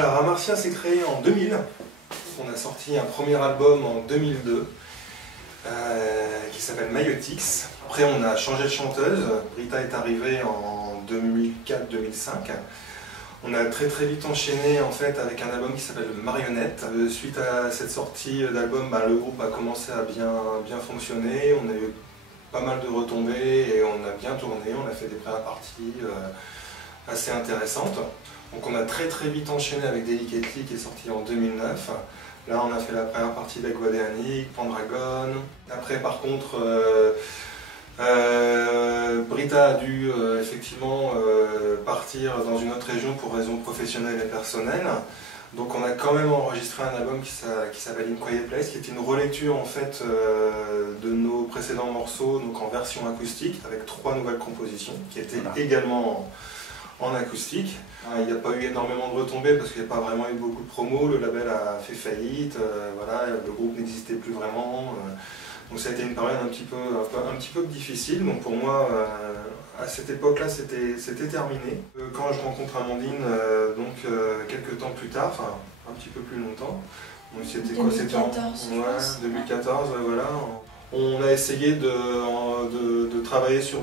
Alors, Amarcia s'est créé en 2000. On a sorti un premier album en 2002 qui s'appelle Maïotix. Après, on a changé de chanteuse. Brita est arrivée en 2004-2005. On a très vite enchaîné en fait avec un album qui s'appelle Marionnette. Suite à cette sortie d'album, le groupe a commencé à bien fonctionner. On a eu pas mal de retombées et on a bien tourné. On a fait des premières parties assez intéressantes. Donc on a très vite enchaîné avec Delicately qui est sorti en 2009. Là on a fait la première partie d'Aguadeanic, Pendragon. Après par contre Brita a dû effectivement partir dans une autre région pour raisons professionnelles et personnelles. Donc on a quand même enregistré un album qui s'appelle In Quiet Place, qui était une relecture en fait de nos précédents morceaux, donc en version acoustique, avec 3 nouvelles compositions qui étaient également en acoustique. Il n'y a pas eu énormément de retombées parce qu'il n'y a pas vraiment eu beaucoup de promos, le label a fait faillite, voilà, le groupe n'existait plus vraiment. Donc ça a été une période un petit peu difficile. Donc pour moi, à cette époque-là, c'était terminé. Quand je rencontre Amandine, quelques temps plus tard, enfin un petit peu plus longtemps, donc c'était quoi? C'était en 2014, voilà. On a essayé de travailler sur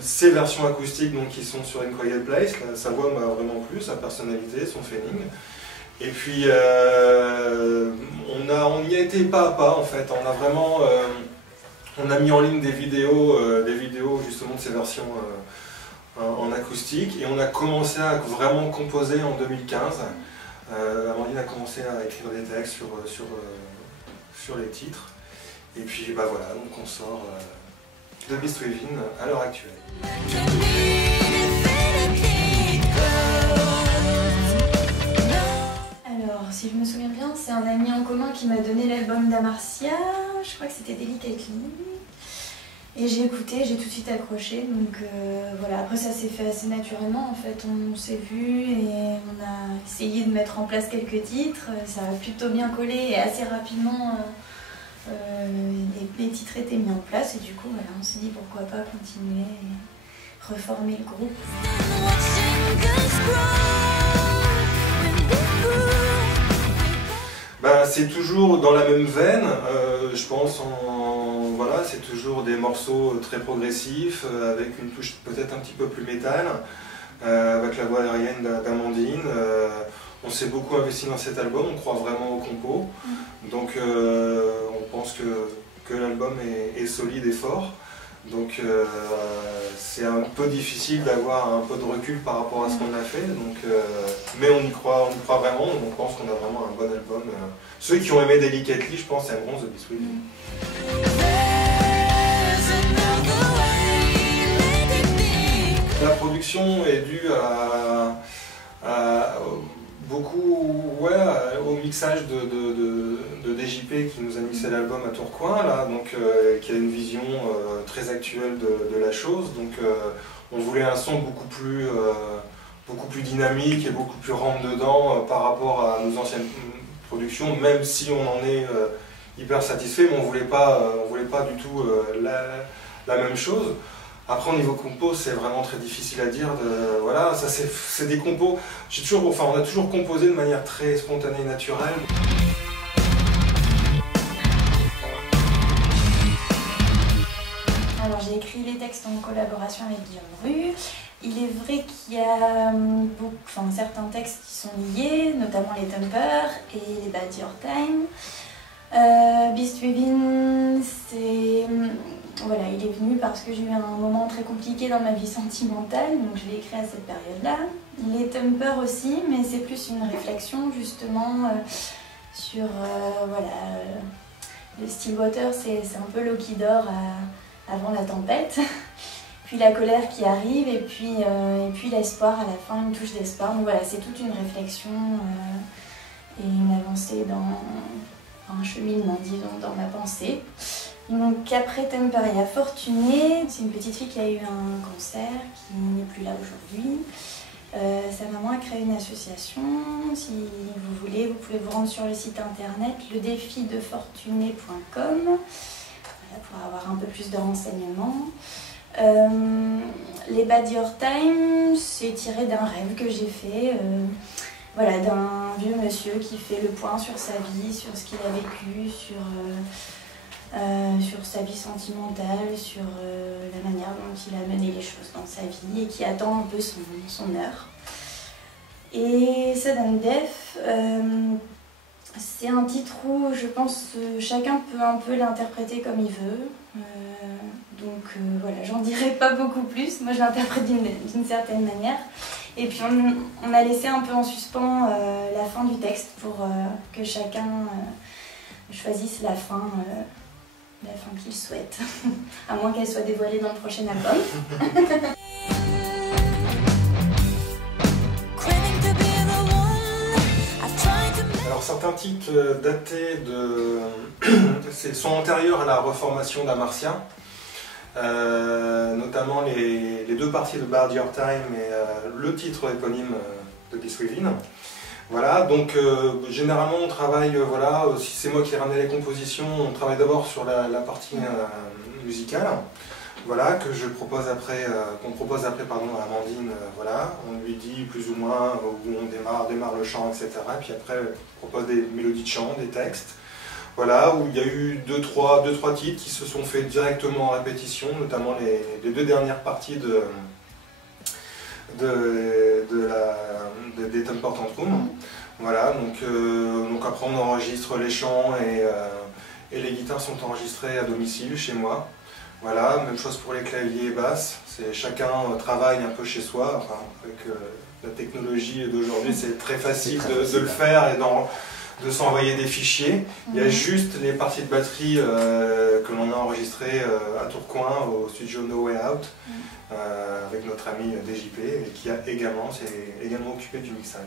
ces versions acoustiques donc, qui sont sur In Quiet Place. Sa voix m'a vraiment plu, sa personnalité, son feeling. Et puis on y a été pas à pas en fait. On a vraiment on a mis en ligne des vidéos justement de ces versions en acoustique et on a commencé à vraiment composer en 2015. Amandine a commencé à écrire des textes sur les titres. Et puis voilà, donc on sort de Beast Within à l'heure actuelle. Alors, si je me souviens bien, c'est un ami en commun qui m'a donné l'album d'Amarcia, je crois que c'était Delicately. Et j'ai écouté, j'ai tout de suite accroché, donc voilà. Après ça s'est fait assez naturellement en fait, on s'est vu et on a essayé de mettre en place quelques titres, ça a plutôt bien collé et assez rapidement les titres étaient mis en place et du coup voilà, on s'est dit pourquoi pas continuer et reformer le groupe. C'est toujours dans la même veine, je pense, voilà, c'est toujours des morceaux très progressifs, avec une touche peut-être un petit peu plus métal, avec la voix aérienne d'Amandine. On s'est beaucoup investi dans cet album, on croit vraiment au compo, donc on pense que l'album est solide et fort. Donc c'est un peu difficile d'avoir un peu de recul par rapport à ce qu'on a fait, donc, mais on y croit vraiment, on pense qu'on a vraiment un bon album. Ceux qui ont aimé Delicately, je pense, aimeront The Beast Within. La production est due à beaucoup au mixage de DJP qui nous a mixé l'album à Tourcoing, là, donc, qui a une vision très actuelle de la chose. Donc on voulait un son beaucoup plus dynamique et beaucoup plus rentre-dedans par rapport à nos anciennes productions, même si on en est hyper satisfait, mais on voulait pas du tout la même chose. Après au niveau compo, c'est vraiment très difficile à dire. Voilà, ça c'est des compos. On a toujours composé de manière très spontanée et naturelle. Alors j'ai écrit les textes en collaboration avec Guillaume Rue. Il est vrai qu'il y a certains textes qui sont liés, notamment les Thumpers et les Bad Your Time. Beast Within, voilà, il est venu parce que j'ai eu un moment très compliqué dans ma vie sentimentale, donc je l'ai écrit à cette période-là. Les Thumpers aussi, mais c'est plus une réflexion justement sur voilà, le Stillwater, c'est un peu l'eau qui dort avant la tempête, puis la colère qui arrive et puis l'espoir à la fin, une touche d'espoir. Donc voilà, c'est toute une réflexion et une avancée dans un cheminement, disons, dans ma pensée. Donc après Temper, il y a Fortuné, c'est une petite fille qui a eu un cancer, qui n'est plus là aujourd'hui. Sa maman a créé une association, si vous voulez, vous pouvez vous rendre sur le site internet ledéfidefortuné.com voilà, pour avoir un peu plus de renseignements. Les Bad Your Time, c'est tiré d'un rêve que j'ai fait. voilà, d'un vieux monsieur qui fait le point sur sa vie, sur ce qu'il a vécu, sur sa vie sentimentale, sur la manière dont il a mené les choses dans sa vie et qui attend un peu son heure. Et Sudden Death, c'est un titre où je pense que chacun peut un peu l'interpréter comme il veut. Voilà, j'en dirai pas beaucoup plus. Moi, je l'interprète d'une certaine manière. Et puis, on a laissé un peu en suspens la fin du texte pour que chacun choisisse la fin qu'il souhaite. À moins qu'elle soit dévoilée dans le prochain album. Alors certains titres datés sont antérieurs à la reformation d'Amarcia, notamment les deux parties de Bide Your Time et le titre éponyme de This Within. Voilà, donc généralement on travaille, voilà, si c'est moi qui ai ramené les compositions, on travaille d'abord sur la partie musicale. Voilà, que je propose après, qu'on propose après à Amandine, voilà, on lui dit plus ou moins où on démarre le chant, etc. Et puis après, on propose des mélodies de chant, des textes, voilà, où il y a eu deux, trois titres qui se sont faits directement en répétition, notamment les deux dernières parties des Temper Tantrum. Voilà, donc après on enregistre les chants et les guitares sont enregistrées à domicile chez moi. Voilà, même chose pour les claviers et basses, chacun travaille un peu chez soi, enfin, avec la technologie d'aujourd'hui c'est très facile de le faire et de s'envoyer des fichiers. Il y a juste les parties de batterie que l'on a enregistrées à Tourcoing au studio No Way Out avec notre ami DJP et qui s'est également occupé du mixage.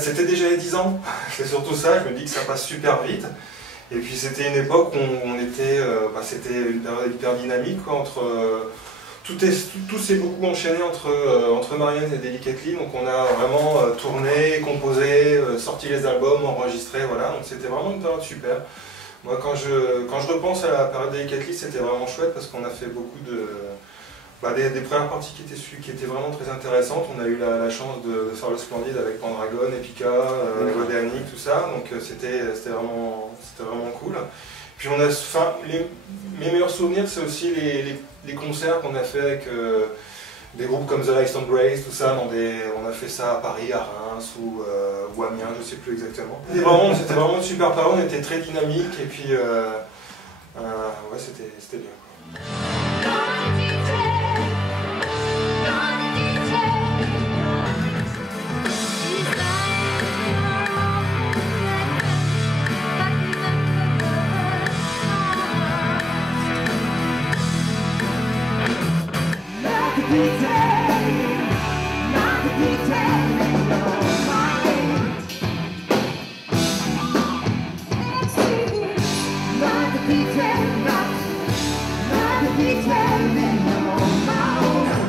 C'était déjà il y a 10 ans, c'est surtout ça, je me dis que ça passe super vite. Et puis c'était une époque où c'était une période hyper dynamique, quoi, tout s'est beaucoup enchaîné entre Marianne et Delicately, donc on a vraiment tourné, composé, sorti les albums, enregistré, voilà, donc c'était vraiment une période super. Moi quand je repense à la période Delicately, c'était vraiment chouette parce qu'on a fait beaucoup des premières parties qui étaient vraiment très intéressantes. On a eu la chance de faire le Splendide avec Pendragon, Epica, Godéanic, tout ça, donc c'était vraiment cool. Puis mes meilleurs souvenirs, c'est aussi les concerts qu'on a fait avec des groupes comme The Last Embrace, tout ça, on a fait ça à Paris, à Reims ou à Amiens, je ne sais plus exactement. C'était vraiment une super période, on était très dynamique et puis ouais, c'était bien, quoi.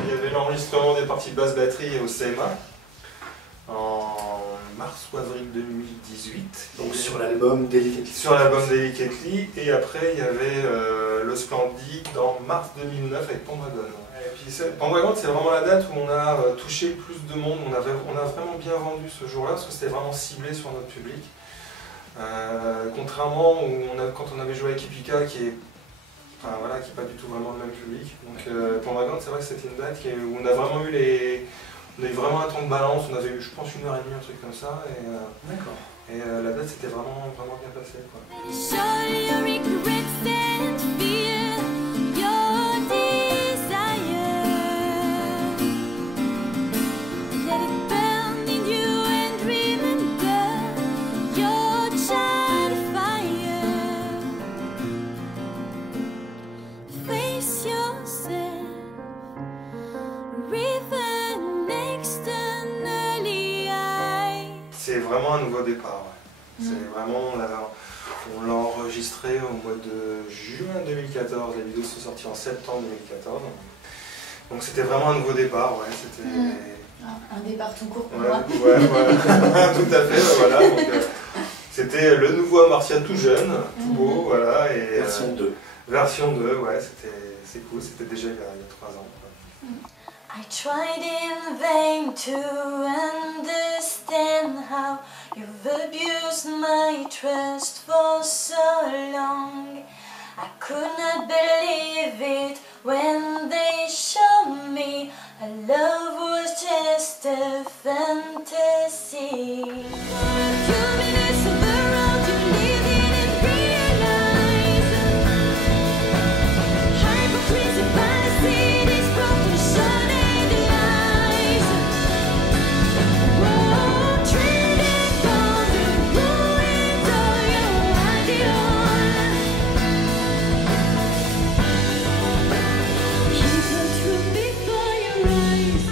Il y avait l'enregistrement des parties de basse batterie au CMA en mars ou avril 2018. Donc sur l'album Delicately. Sur l'album Delicately, et après il y avait le Splendid en mars 2009 avec Pendragon. Et puis Pendragon, c'est vraiment la date où on a touché plus de monde, on a vraiment bien vendu ce jour-là parce que c'était vraiment ciblé sur notre public. Contrairement quand on avait joué avec Epica qui est pas du tout vraiment le même public. Donc Pendragon, c'est vrai que c'était une date où on a vraiment eu vraiment un temps de balance, on avait eu je pense 1h30, un truc comme ça. D'accord. Et la date c'était vraiment bien passé, quoi. Let it burn in you and remember your child. nouveau départ. Ouais. C'est vraiment, on l'a enregistré au mois de juin 2014, les vidéos sont sorties en septembre 2014. Donc c'était vraiment un nouveau départ, ouais. C'était un départ tout court pour ouais, moi. Ouais, tout à fait, voilà. C'était le nouveau Amartya tout jeune, tout beau, voilà. Et, version 2. Version 2, ouais, c'est cool, c'était déjà il y a 3 ans. I tried in vain to understand how you've abused my trust for so long. I could not believe it when they showed me our love was just a fantasy. For a few minutes of the road you live in and realize hypocrisy, fantasy, this broken sun and lies. Oh, trading for the ruins of your ideal.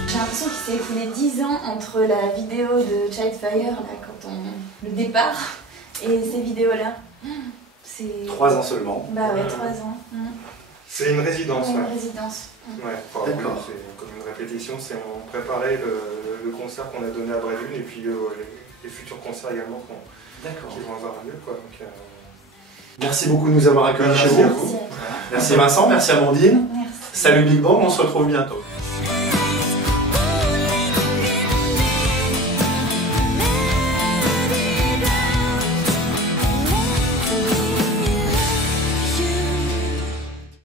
J'ai l'impression qu'il s'est écoulé 10 ans entre la vidéo de Childfire, là, quand le départ, et ces vidéos-là. C'est... 3 ans seulement. Bah ouais, 3 ans. C'est une résidence, ouais. ouais. Une résidence. Ouais, d'accord. C'est comme une répétition, on préparait le concert qu'on a donné à Bréville et puis les futurs concerts également qui vont avoir lieu, quoi. Donc, merci beaucoup de nous avoir accueillis chez vous. Merci à toi. Merci Vincent, merci Amandine. Merci. Salut Big Bang, on se retrouve bientôt.